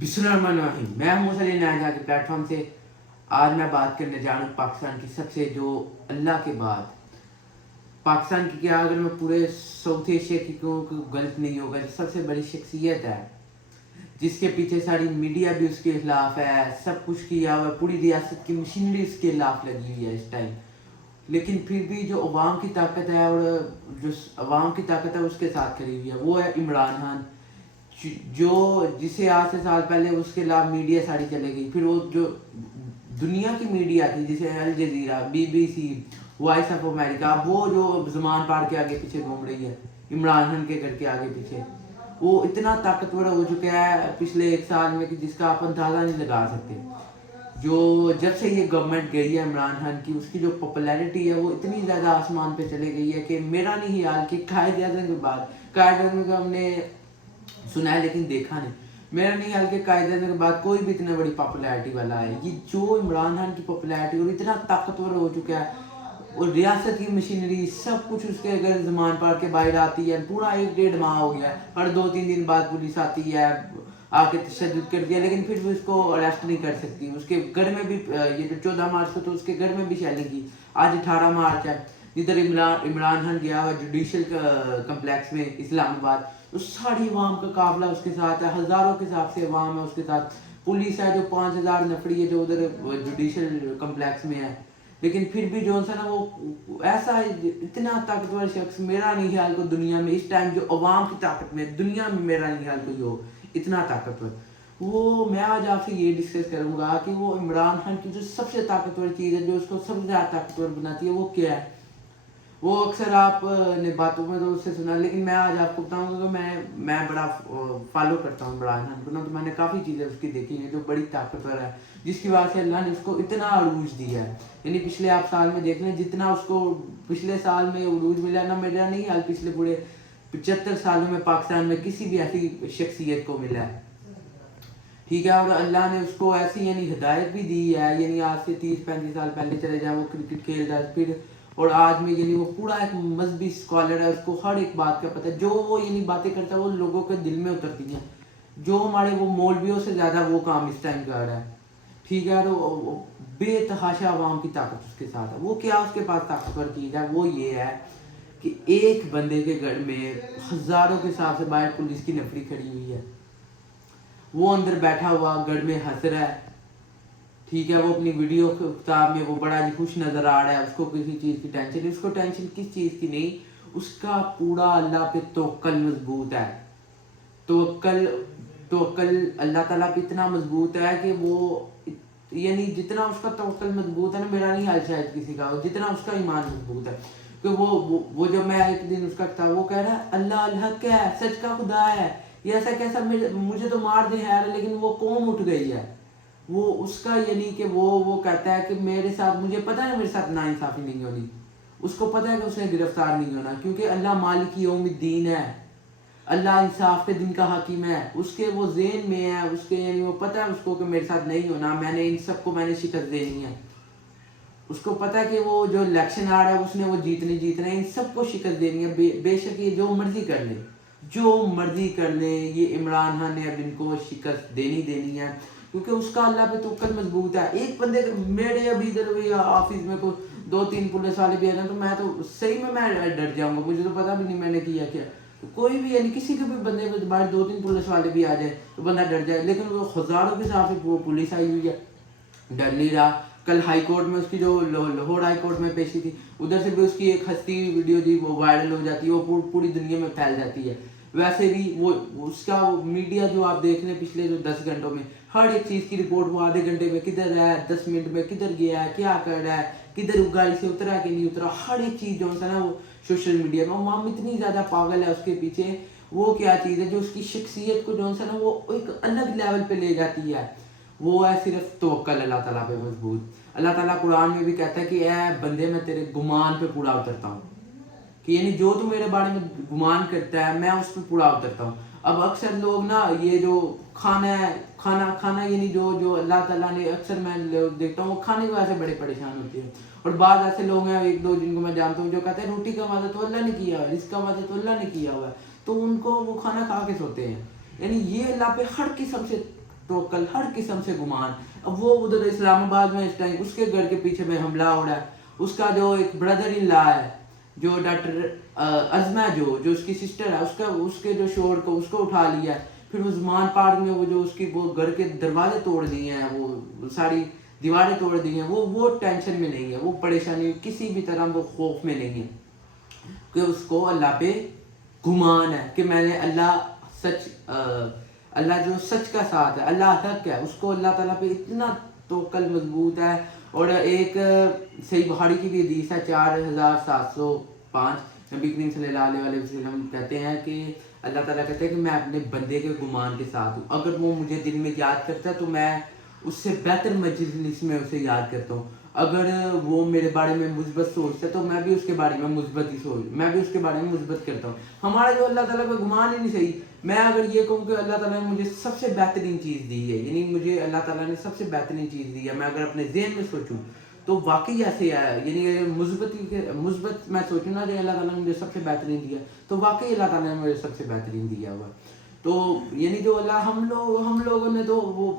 بسم اللہ الرحمن الرحیم. میں ہوں علی نائجا کے پلیٹ فارم سے. آج میں بات کرنے جا رہا ہوں پاکستان کی سب سے جو اللہ کے بعد پاکستان کی کیا اگر میں پورے ساؤتھ ایشیا کی کیوں غلط نہیں ہوگا سب سے بڑی شخصیت ہے جس کے پیچھے ساری میڈیا بھی اس کے خلاف ہے, سب کچھ کیا ہوا ہے, پوری ریاست کی مشینری اس کے خلاف لگی ہوئی ہے اس ٹائم. لیکن پھر بھی جو عوام کی طاقت ہے اور جو عوام کی طاقت ہے اس کے ساتھ کھڑی ہوئی ہے وہ ہے عمران خان, جو جسے آج سے سال پہلے اس کے خلاف میڈیا ساری چلے گئی. پھر وہ جو دنیا کی میڈیا تھی جسے Al Jazeera, B B C, Voice of America, وہ جو زمان پار کے آگے پیچھے گھوم رہی ہے عمران خان کے گھر کے آگے پیچھے, وہ اتنا طاقتور ہو چکا ہے پچھلے ایک سال میں کہ جس کا آپ اندازہ نہیں لگا سکتے. جو جب سے یہ گورنمنٹ گئی ہے عمران خان کی, اس کی جو پاپولیرٹی ہے وہ اتنی زیادہ آسمان پہ چلے گئی ہے کہ میرا نہیں خیال کہ قائد اعظم کے بعد, قائد اعظم کا ہم نے سنا ہے لیکن دیکھا نہیں, میرا نہیں خیال کہ قائد اعظم کے بعد کوئی بھی اتنا بڑی پاپولیرٹی والا ہے. یہ جو عمران خان کی پاپولیرٹی اور اتنا طاقتور ہو چکا ہے, اور ریاست کی مشینری سب کچھ اس کے اگر زمان پار کے باہر آتی ہے. پورا 1-1.5 ماہ ہو گیا ہے, ہر 2-3 دن بعد پولیس آتی ہے آ کے تشدد کر دیا, لیکن پھر بھی اس کو اریسٹ نہیں کر سکتی. اس کے گھر میں بھی یہ جو 14 مارچ کو تو اس کے گھر میں بھی شیلنگ کی. آج 18 مارچ ہے جدھر عمران خان گیا ہوا جوڈیشل کمپلیکس میں اسلام آباد, تو ساری عوام کا قافلہ اس کے ساتھ ہے, ہزاروں کے حساب سے عوام ہے اس کے ساتھ. پولیس ہے جو 5000 نفری ہے جو ادھر جوڈیشل کمپلیکس میں ہے. لیکن پھر بھی جو ہے نا وہ ایسا اتنا طاقتور شخص میرا نہیں خیال کو دنیا میں اس ٹائم جو عوام کی طاقت میں دنیا میں میرا نہیں خیال کوئی ہو اتنا طاقتور. وہ میں آج آپ سے یہ ڈسکس کروں گا کہ وہ عمران خان کی جو سب سے طاقتور چیز ہے جو اس کو سب سے زیادہ طاقتور بناتی ہے وہ کیا ہے. وہ اکثر آپ نے باتوں میں تو اس سے سنا, لیکن میں آج آپ کو بتاؤں گا کہ میں بڑا فالو کرتا ہوں عمران خان کو نا, تو میں نے کافی چیزیں اس کی دیکھی ہیں جو بڑی طاقتور ہے جس کی وجہ سے اللہ نے اس کو اتنا عروج دیا ہے. یعنی پچھلے آپ سال میں دیکھ لیں جتنا اس کو پچھلے سال میں عروج ملا نا, میرا نہیں حال پچھلے پورے 75 سالوں میں پاکستان میں کسی بھی ایسی شخصیت کو ملا ہے. ٹھیک ہے, اور اللہ نے اس کو ایسی یعنی ہدایت بھی دی ہے. یعنی آج سے 30-35 سال پہلے چلے جائیں وہ کرکٹ کھیل رہا ہے, پھر اور آج میں یعنی وہ پورا ایک مذہبی اسکالر ہے, اس کو ہر ایک بات کا پتہ ہے. جو وہ یعنی باتیں کرتا ہے وہ لوگوں کے دل میں اترتی ہیں. جو ہمارے وہ مولویوں سے زیادہ وہ کام اس ٹائم کر رہا ہے. ٹھیک ہے, تو بے تحاشا عوام کی طاقت اس کے ساتھ ہے. وہ کیا اس کے پاس طاقتور چیز ہے, وہ یہ ہے کہ ایک بندے کے گھر میں ہزاروں کے حساب سے باہر پولیس کی نفری کھڑی ہوئی ہے. وہ اندر بیٹھا ہوا گھر میں ہنس رہا ہے. ٹھیک ہے, وہ اپنی ویڈیو کتاب میں وہ بڑا ہی خوش نظر آ رہا ہے. اس کو کسی چیز کی ٹینشن نہیں, اس کو ٹینشن کس چیز کی نہیں, اس کا پورا اللہ پہ توکل مضبوط ہے. توکل اللہ تعالیٰ پہ اتنا مضبوط ہے کہ وہ یعنی جتنا اس کا توکل مضبوط ہے نا, میرا نہیں حال شاید کسی کا ہو جتنا اس کا ایمان مضبوط ہے. کہ وہ جو میں ایک دن اس کا تھا وہ کہہ رہا ہے اللہ الحق ہے, سچ کا خدا ہے, یہ ایسا کیسا مجھے تو مار دے ہے, لیکن وہ قوم اٹھ گئی ہے. وہ اس کا یعنی کہ وہ کہتا ہے کہ میرے ساتھ مجھے پتہ ہے میرے ساتھ ناانصافی نہیں ہونی. اس کو پتہ ہے کہ اس نے گرفتار نہیں ہونا, کیونکہ اللہ مالک یوم الدین ہے, اللہ انصاف کے دن کا حاکم ہے. اس کے وہ ذہن میں ہے, اس کے یعنی وہ پتہ ہے اس کو کہ میرے ساتھ نہیں ہونا, میں نے ان سب کو میں نے شکست دینی ہے. اس کو پتہ ہے کہ وہ جو الیکشن آ رہا ہے اس نے وہ جیتنا ہے, ان سب کو شکست دینی ہے. بے شک یہ جو مرضی کر لیں یہ عمران خان نے اب ان کو شکست دینی ہے, کیونکہ اس کا اللہ پہ توکل مضبوط ہے. ایک بندے میرے ابھی ادھر آفس میں کو 2-3 پولیس والے بھی آ جائیں تو میں تو صحیح میں ڈر جاؤں گا, مجھے تو پتہ بھی نہیں میں نے کیا کیا. کوئی بھی یعنی کسی کے بھی بندے میں باہر 2-3 پولیس والے بھی آ جائیں تو بندہ ڈر جائے, لیکن وہ ہزاروں کے حساب سے پولیس آئی ہوئی ہے, ڈر نہیں رہا. کل ہائی کورٹ میں اس کی جو لاہور ہائی کورٹ میں پیشی تھی, ادھر سے بھی اس کی ایک ہستی ویڈیو تھی وہ وائرل ہو جاتی ہے, وہ پوری دنیا میں پھیل جاتی ہے. ویسے بھی وہ اس کا میڈیا جو آپ دیکھ لیں پچھلے جو 10 گھنٹوں میں ہر ایک چیز کی رپورٹ, وہ آدھے گھنٹے میں کدھر ہے, 10 منٹ میں کدھر گیا ہے, کیا کر رہا ہے, کدھر گاڑی سے اترا کہ نہیں اترا, ہر ایک چیز جو ہے نا وہ سوشل میڈیا میں. عوام اتنی زیادہ پاگل ہے اس کے پیچھے. وہ کیا چیز ہے جو اس کی شخصیت کو جو ہے نا وہ ایک الگ لیول پہ لے جاتی ہے, وہ ہے صرف توکل اللہ تعالیٰ پہ مضبوط. اللہ تعالیٰ قرآن میں بھی کہتا ہے کہ اے بندے میں تیرے گمان پہ پورا اترتا ہوں, کہ یعنی جو تو میرے بارے میں گمان کرتا ہے میں اس پہ پورا اترتا ہوں. اب اکثر لوگ نا یہ جو کھانا یعنی جو اللہ تعالیٰ نے اکثر میں دیکھتا ہوں وہ کھانے کی وجہ سے بڑے پریشان ہوتے ہیں. اور بعض ایسے لوگ ہیں 1-2 جن کو میں جانتا ہوں جو کہتے ہیں روٹی کا وعدہ تو اللہ نے کیا ہوا ہے, رزق کا وعدہ تو اللہ نے کیا ہوا ہے, تو ان کو وہ کھانا کھا کے سوتے ہیں. یعنی یہ اللہ پہ ہر قسم سے توکل, ہر قسم سے گمان. اب وہ ادھر اسلام آباد میں اس ٹائم اس کے گھر کے پیچھے میں حملہ ہو رہا ہے, اس کا جو ایک بردر ان لا ہے جو ڈاکٹر عظمہ جو اس کی سسٹر ہے, اس کے جو شوہر کو اس کو اٹھا لیا ہے. پھر وہ زمان پارک میں وہ جو اس کی وہ گھر کے دروازے توڑ دیے ہیں, وہ ساری دیواریں توڑ دی ہیں, وہ ٹینشن میں نہیں ہے, وہ پریشانی کسی بھی طرح وہ خوف میں نہیں ہے, کہ اس کو اللہ پہ گمان ہے کہ میں نے اللہ جو سچ کا ساتھ ہے, اللہ حق ہے, اس کو اللہ تعالیٰ پہ اتنا توکل مضبوط ہے. اور ایک صحیح بخاری کی بھی حدیث ہے 4705, نبی کریم صلی اللہ علیہ وسلم کہتے ہیں کہ اللہ تعالیٰ کہتے ہیں کہ میں اپنے بندے کے گمان کے ساتھ ہوں, اگر وہ مجھے دل میں یاد کرتا ہے تو میں اس سے بہتر مجلس میں اسے یاد کرتا ہوں, اگر وہ میرے بارے میں مثبت سوچتا ہے تو میں بھی اس کے بارے میں مثبت ہی میں بھی اس کے بارے میں مثبت کرتا ہوں. ہمارا جو اللہ تعالیٰ پہ گمان ہی نہیں صحیح. میں اگر یہ کہوں کہ اللہ تعالیٰ نے مجھے سب سے بہترین چیز دی ہے, یعنی مجھے اللہ تعالیٰ نے سب سے بہترین چیز دی ہے, میں اگر اپنے ذہن میں سوچوں تو واقعی ایسے ہے, یعنی مثبت میں سوچوں نا کہ اللہ تعالیٰ نے مجھے سب سے بہترین دیا, تو واقعی اللہ تعالیٰ نے مجھے سب سے بہترین دیا ہوا. تو یعنی جو اللہ ہم لوگوں نے تو وہ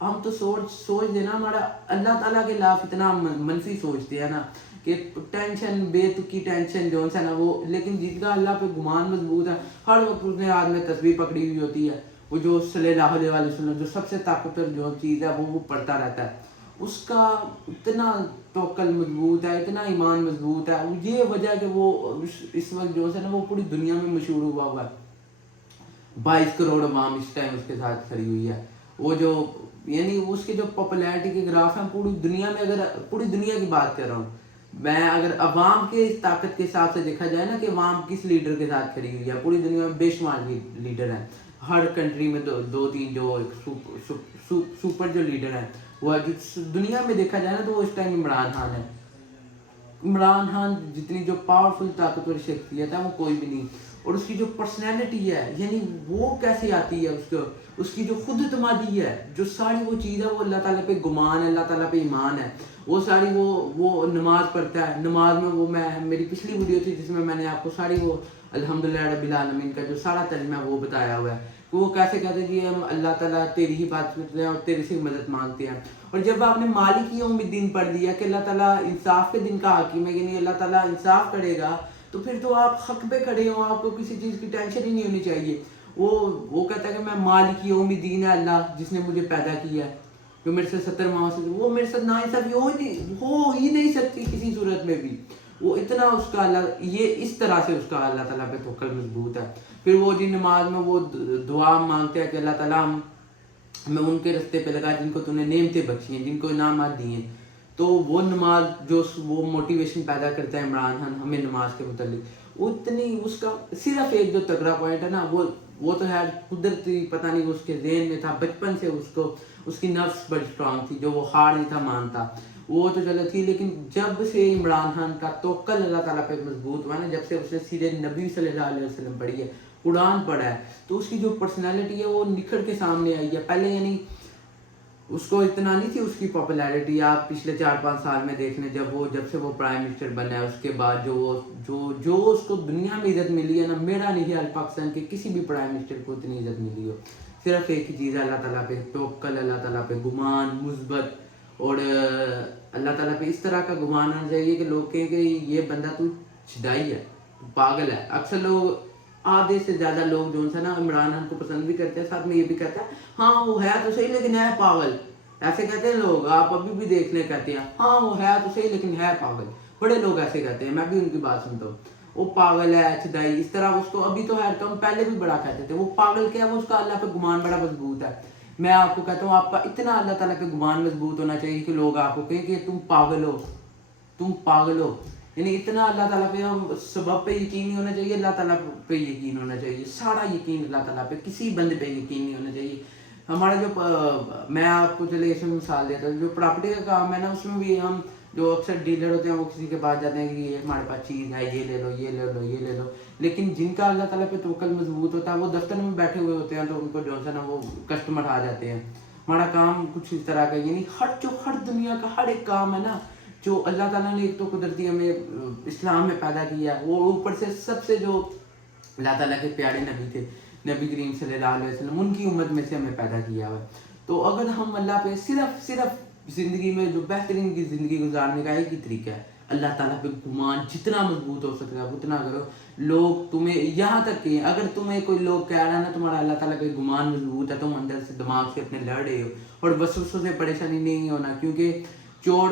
ہم تو سوچ دینا, ہمارا اللہ تعالیٰ کے خلاف اتنا منفی سوچتے ہیں نا کہ ٹینشن بے تکی ٹینشن جو ہے نا وہ, لیکن جن کا اللہ پہ گمان مضبوط ہے, ہر وقت اس نے ہاتھ میں تسبیح پکڑی ہوئی ہوتی ہے, وہ جو صلی اللہ علیہ وسلم جو سب سے طاقتور جو چیز ہے وہ پڑھتا رہتا ہے, اس کا اتنا توکل مضبوط ہے, اتنا ایمان مضبوط ہے. یہ وجہ کہ وہ اس وقت جو ہے نا وہ پوری دنیا میں مشہور ہوا ہے, 22 کروڑ عوام اس ٹائم اس کے ساتھ کھڑی ہوئی ہے. وہ جو یعنی اس کے جو پاپولیرٹی کے گراف ہیں پوری دنیا میں, اگر پوری دنیا کی بات کر رہا ہوں میں, اگر عوام کے طاقت کے حساب سے دیکھا جائے نا کہ عوام کس لیڈر کے ساتھ کھڑی ہوئی ہے, پوری دنیا میں بے شمار لیڈر ہیں. ہر کنٹری میں دو تین جو سپر جو لیڈر ہیں وہ دنیا میں دیکھا جائے نا تو وہ اس ٹائم عمران خان ہے. عمران خان جتنی جو پاورفل طاقتور شخصیت ہے وہ کوئی بھی نہیں. اور اس کی جو پرسنالٹی ہے, یعنی وہ کیسے آتی ہے, اس کی جو خود اعتمادی ہے, جو ساری وہ چیز ہے وہ اللہ تعالیٰ پہ گمان ہے, اللہ تعالیٰ پہ ایمان ہے. وہ ساری وہ نماز پڑھتا ہے, نماز میں وہ میری پچھلی ویڈیو تھی جس میں میں نے آپ کو ساری وہ الحمدللہ رب العالمین کا جو سارا ترجمہ وہ بتایا ہوا ہے کہ وہ کیسے کہتے ہیں جی ہم اللہ تعالیٰ تیری ہی بات کرتے ہیں اور تیری سے مدد مانگتے ہیں. اور جب آپ نے مالک یوم الدین پڑھ دیا کہ اللہ تعالیٰ انصاف کے دن کا حاکم ہے, یعنی اللہ تعالیٰ انصاف کرے گا, تو پھر تو آپ حق پہ کھڑے ہوں, آپ کو کسی چیز کی ٹینشن ہی نہیں ہونی چاہیے. وہ کہتا ہے کہ میں مالک یوم الدین ہے, اللہ جس نے مجھے پیدا کیا ہے, جو میرے سے 70 ماہ سے, وہ میرے ساتھ ناانصافی ہو ہی نہیں سکتی کسی صورت میں بھی. وہ اتنا اس کا اللہ, یہ اس طرح سے اس کا اللہ تعالیٰ پہ توکل مضبوط ہے. پھر وہ جن نماز میں وہ دعا مانگتے ہیں کہ اللہ تعالیٰ ہمیں ان کے رستے پہ لگا جن کو تو نے نعمتیں بخشی ہیں, جن کو انعامات دیے ہیں. تو وہ نماز جو وہ موٹیویشن پیدا کرتا ہے عمران خان ہمیں نماز کے متعلق, اتنی اس کا صرف ایک جو تگڑا پوائنٹ ہے نا وہ تو ہے قدرتی, پتہ نہیں اس کے ذہن میں تھا بچپن سے, اس کی نفس بڑی اسٹرانگ تھی جو وہ ہار نہیں تھا مانتا, وہ تو چلو تھی. لیکن جب سے عمران خان کا توکل اللہ تعالیٰ پہ مضبوط ہوا نا, جب سے اس نے سیرے نبی صلی اللہ علیہ وسلم پڑھی ہے, قرآن پڑھا ہے, تو اس کی جو پرسنالٹی ہے وہ نکھر کے سامنے آئی ہے. پہلے یعنی اس کو اتنا نہیں تھی اس کی پاپولیرٹی. آپ پچھلے 4-5 سال میں دیکھ لیں, جب سے وہ پرائم منسٹر بنا ہے اس کے بعد جو اس کو دنیا میں عزت ملی ہے نا, میرا نہیں خیال پاکستان کے کسی بھی پرائم منسٹر کو اتنی عزت ملی ہو. صرف ایک ہی چیز ہے, اللہ تعالیٰ پہ توکل, اللہ تعالیٰ پہ گمان مثبت, اور اللہ تعالیٰ پہ اس طرح کا گمان ہونا چاہیے کہ لوگ کہیں کہ یہ بندہ تو چھدائی ہے, پاگل ہے. اکثر لوگ, آدھے سے زیادہ لوگ جو ہے نا عمران خان کو پسند بھی کرتے ہیں, ساتھ میں یہ بھی کہتا ہے ہاں وہ ہے تو صحیح لیکن ہے پاگل. ایسے کہتے ہیں لوگ, آپ ابھی بھی دیکھ لیں, کہتے ہیں ہاں وہ ہے تو صحیح لیکن ہے پاگل. بڑے لوگ ایسے کہتے ہیں, میں بھی ان کی بات سنتا ہوں, وہ پاگل ہے, چھدائی, اس طرح اس کو ابھی تو ہے, تو ہم پہلے بھی بڑا کہتے تھے. وہ پاگل کیا ہے, وہ اس کا اللہ پہ گمان بڑا مضبوط ہے. میں آپ کو کہتا ہوں آپ کا اتنا اللہ تعالیٰ پہ گمان مضبوط ہونا چاہیے کہ لوگ آپ کو کہیں کہ تم پاگل ہو. یعنی اتنا اللہ تعالیٰ پہ, ہم سبب پہ یقین نہیں ہونا چاہیے, اللہ تعالیٰ پہ یقین ہونا چاہیے, سارا یقین اللہ تعالیٰ پہ, کسی بندے پہ یقین نہیں ہونا چاہیے. ہمارا جو میں آپ کو چلے اس میں مثال دیتا ہوں, جو پراپرٹی کا کام ہے نا, اس میں بھی ہم جو اکثر ڈیلر ہوتے ہیں وہ کسی کے پاس جاتے ہیں کہ یہ ہمارے پاس چیز ہے, یہ لے لو. لیکن جن کا اللہ تعالیٰ پہ توکل مضبوط ہوتا ہے وہ دفتر میں بیٹھے ہوئے ہوتے ہیں, تو ان کو جو ہے نا وہ کسٹمر آ جاتے ہیں. ہمارا کام کچھ اس طرح کا, یعنی ہر دنیا کا ہر ایک کام ہے نا جو اللہ تعالیٰ نے ایک تو قدرتی ہمیں اسلام میں پیدا کیا, وہ اوپر سے سب سے جو اللہ تعالیٰ کے پیارے نبی تھے, نبی کریم صلی اللہ علیہ وسلم, ان کی امت میں سے ہمیں پیدا کیا ہوا. تو اگر ہم اللہ پہ صرف زندگی میں جو بہترین کی زندگی گزارنے کا ایک ہی طریقہ ہے، اللہ تعالیٰ پہ گمان جتنا مضبوط ہو سکتا ہے اتنا کرو. لوگ تمہیں یہاں تک کہ اگر تمہیں کوئی لوگ کہہ رہا ہے نا تمہارا اللہ تعالیٰ پہ گمان مضبوط ہے، تم اندر سے دماغ سے اپنے لڑ رہے ہو، اور وسوسوں سے پریشانی نہیں ہونا، کیونکہ چور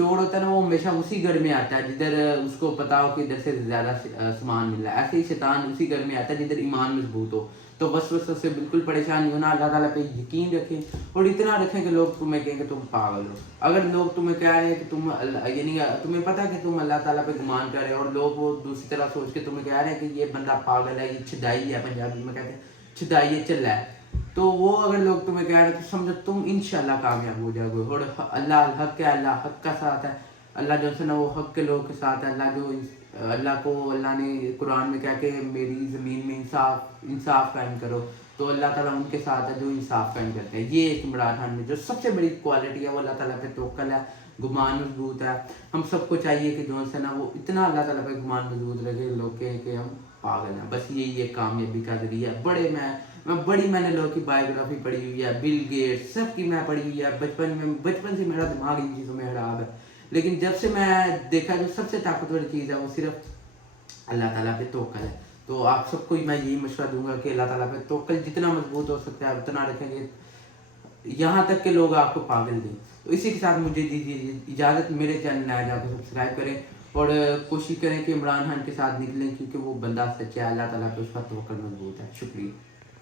ہوتا ہے نا وہ ہمیشہ اسی گھر میں آتا ہے جدھر اس کو پتا ہو کہ ادھر سے زیادہ سامان مل رہا ہے. ایسے ہی شیطان اسی گھر میں آتا ہے جدھر ایمان مضبوط ہو. تو وسوسوں سے بالکل پریشان نہیں ہونا، اللہ تعالیٰ پہ یقین رکھیں، اور اتنا رکھیں کہ لوگ تمہیں کہیں کہ تم پاگل ہو. اگر لوگ تمہیں کہہ رہے ہیں کہ تم یعنی تمہیں پتا کہ تم اللہ تعالیٰ پہ گمان کر رہے ہو، اور لوگ وہ دوسری طرح سوچ کے تمہیں کہہ رہے ہیں کہ یہ بندہ پاگل ہے، یہ چھدائی ہے، پنجابی میں کہتے ہیں چھدائی ہے، چل رہا ہے، تو وہ اگر لوگ تمہیں کہہ رہے ہیں تو سمجھو تم انشاءاللہ کامیاب ہو جاؤ گے. اور اللہ حق ہے، اللہ حق کا ساتھ ہے. اللہ جو ہے نا وہ حق کے لوگوں کے ساتھ ہے. اللہ نے قرآن میں کہا کہ میری زمین میں انصاف قائم کرو، تو اللہ تعالیٰ ان کے ساتھ ہے جو انصاف قائم کرتے ہیں. یہ ایک عمران خان میں جو سب سے بڑی کوالٹی ہے وہ اللہ تعالیٰ پہ توکل ہے، گمان مضبوط ہے. ہم سب کو چاہیے کہ جو ہے نا وہ اتنا اللہ تعالیٰ پہ گمان مضبوط رکھے لوگ کہیں کہ ہم پاگل ہیں. بس یہی ایک کامیابی کا ذریعہ ہے. میں نے لوگوں کی بایوگرافی پڑھی ہوئی ہے، بل گیٹس سب کی میں پڑھی ہوئی ہے. بچپن سے میرا دماغ ان چیزوں میں خراب ہے، لیکن جب سے میں دیکھا جو سب سے طاقتور چیز ہے وہ صرف اللہ تعالیٰ پہ توکل ہے. تو آپ سب کو میں یہی مشورہ دوں گا کہ اللہ تعالیٰ پہ توکل جتنا مضبوط ہو سکتا ہے اتنا رکھیں گے، یہاں تک کہ لوگ آپ کو پاگل دیں. تو اسی کے ساتھ مجھے دیجیے اجازت. میرے چینل نیا جا کے سبسکرائب کریں اور کوشش کریں کہ عمران خان کے ساتھ نکلیں، کیونکہ وہ بندہ سچا ہے، اللہ تعالیٰ پہ اس کا توکل مضبوط ہے. شکریہ.